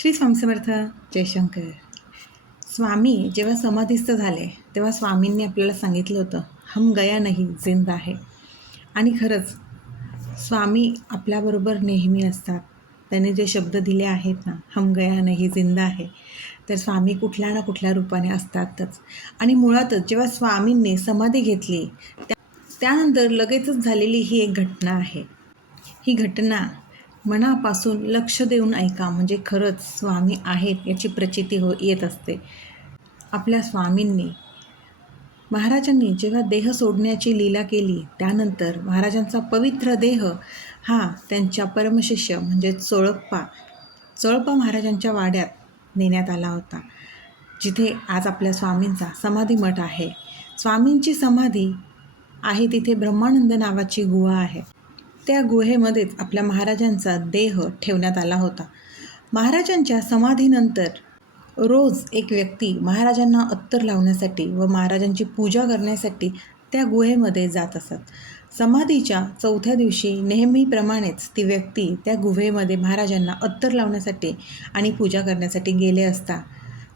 श्री स्वामी समर्थ. जयशंकर. स्वामी जेव्हा समाधीस्थ झाले तेव्हा स्वामींनी आपल्याला सांगितलं होतं, हम गया नाही जिंदा आहे. आणि खरंच स्वामी आपल्याबरोबर नेहमी असतात. त्यांनी जे शब्द दिले आहेत ना, हम गया नाही जिंदा आहे, तर स्वामी कुठल्या ना कुठल्या रूपाने असतातच. आणि मुळातच जेव्हा स्वामींनी समाधी घेतली त्यानंतर लगेचच झालेली ही एक घटना आहे. ही घटना मनापासून लक्ष देऊन ऐका, म्हणजे खरंच स्वामी आहेत याची प्रचिती येत असते. आपल्या स्वामींनी महाराजांनी जेव्हा देह सोडण्याची लीला केली त्यानंतर महाराजांचा पवित्र देह हा त्यांच्या परमशिष्य म्हणजे चोळप्पा महाराजांच्या वाड्यात नेण्यात आला होता, जिथे आज आपल्या स्वामींचा समाधी मठ आहे. स्वामींची समाधी आहे तिथे ब्रह्मानंद नावाची गुहा आहे. त्या गुहेमध्येच आपल्या महाराजांचा देह ठेवण्यात आला होता. महाराजांच्या समाधीनंतर रोज एक व्यक्ती महाराजांना अत्तर लावण्यासाठी व महाराजांची पूजा करण्यासाठी त्या गुहेमध्ये जात असत. समाधीच्या 4थ्या दिवशी नेहमीप्रमाणेच ती व्यक्ती त्या गुहेमध्ये महाराजांना अत्तर लावण्यासाठी आणि पूजा करण्यासाठी गेले असता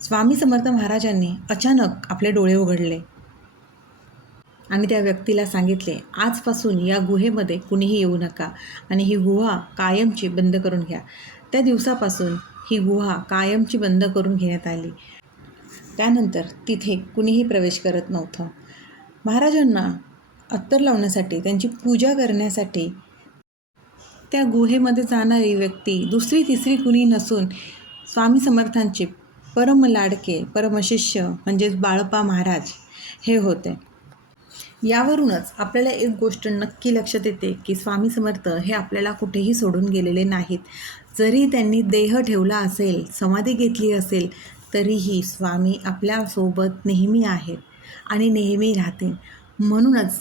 स्वामी समर्थ महाराजांनी अचानक आपले डोळे उघडले आणि त्या व्यक्तीला सांगितले, आजपासून या गुहेमध्ये कुणीही येऊ नका आणि ही गुहा कायमची बंद करून घ्या. त्या दिवसापासून ही गुहा कायमची बंद करून घेण्यात आली. त्यानंतर तिथे कुणीही प्रवेश करत नव्हतं. महाराजांना अत्तर लावण्यासाठी, त्यांची पूजा करण्यासाठी त्या गुहेमध्ये जाणारी व्यक्ती दुसरी तिसरी कुणी नसून स्वामी समर्थांचे परम लाडके परमशिष्य म्हणजेच बाळप्पा महाराज हे होते. यावरूनच आपल्याला एक गोष्ट नक्की लक्षात येते की स्वामी समर्थ हे आपल्याला कुठेही सोडून गेलेले नाहीत. जरी त्यांनी देह ठेवला असेल, समाधी घेतली असेल, तरीही स्वामी आपल्यासोबत नेहमी आहेत आणि नेहमी राहतील. म्हणूनच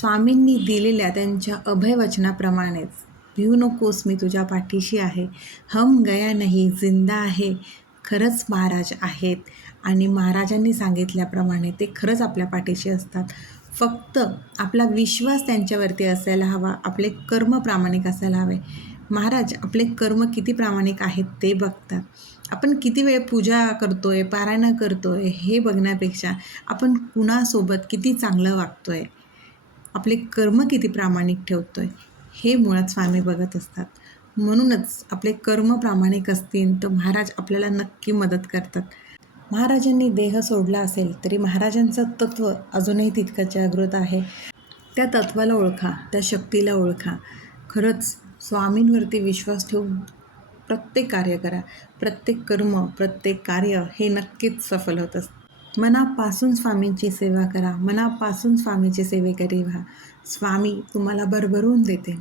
स्वामींनी दिलेल्या त्यांच्या अभयवचनाप्रमाणेच, भिवू नकोस मी तुझ्या पाठीशी आहे, हम गया नाही जिंदा आहे, खरंच महाराज आहेत आणि महाराजांनी सांगितल्याप्रमाणे ते खरंच आपल्या पाठीशी असतात. फक्त आपला विश्वास त्यांच्यावरती असायला हवा, आपले कर्म प्रामाणिक असायला हवे. महाराज आपले कर्म किती प्रामाणिक आहेत ते बघतात. आपण किती वेळ पूजा करतोय, पारायण करतोय हे बघण्यापेक्षा आपण कुणासोबत किती चांगलं वागतोय, आपले कर्म किती प्रामाणिक ठेवतोय हे मुळात स्वामी बघत असतात. म्हणूनच आपले कर्म प्रामाणिक असतील तर महाराज आपल्याला नक्की मदत करतात. महाराजांनी देह सोडला असेल तरी महाराजांचं तत्त्व अजूनही तितकं जागृत आहे. त्या तत्त्वाला ओळखा, त्या शक्तीला ओळखा. खरंच स्वामींवरती विश्वास ठेवून प्रत्येक कार्य करा. प्रत्येक कर्म, प्रत्येक कार्य हे नक्कीच सफल होत असतं. मनापासून स्वामींची सेवा करा, मनापासून स्वामीची सेवेकरी व्हा. स्वामी तुम्हाला भरभरून देते.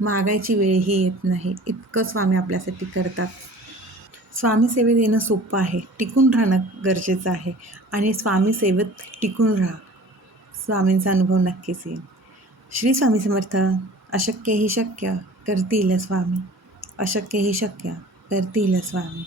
मागायची वेळही येत नाही, इतकं स्वामी आपल्यासाठी करतात. स्वामी सेवेत येणं सोपं आहे, टिकून राहणं गरजेचं आहे आणि स्वामी सेवेत टिकून राहा. स्वामींचा अनुभव नक्कीच येईल. श्री स्वामी समर्थ. अशक्य ही शक्य करतील स्वामी, अशक्य ही शक्य करतील स्वामी.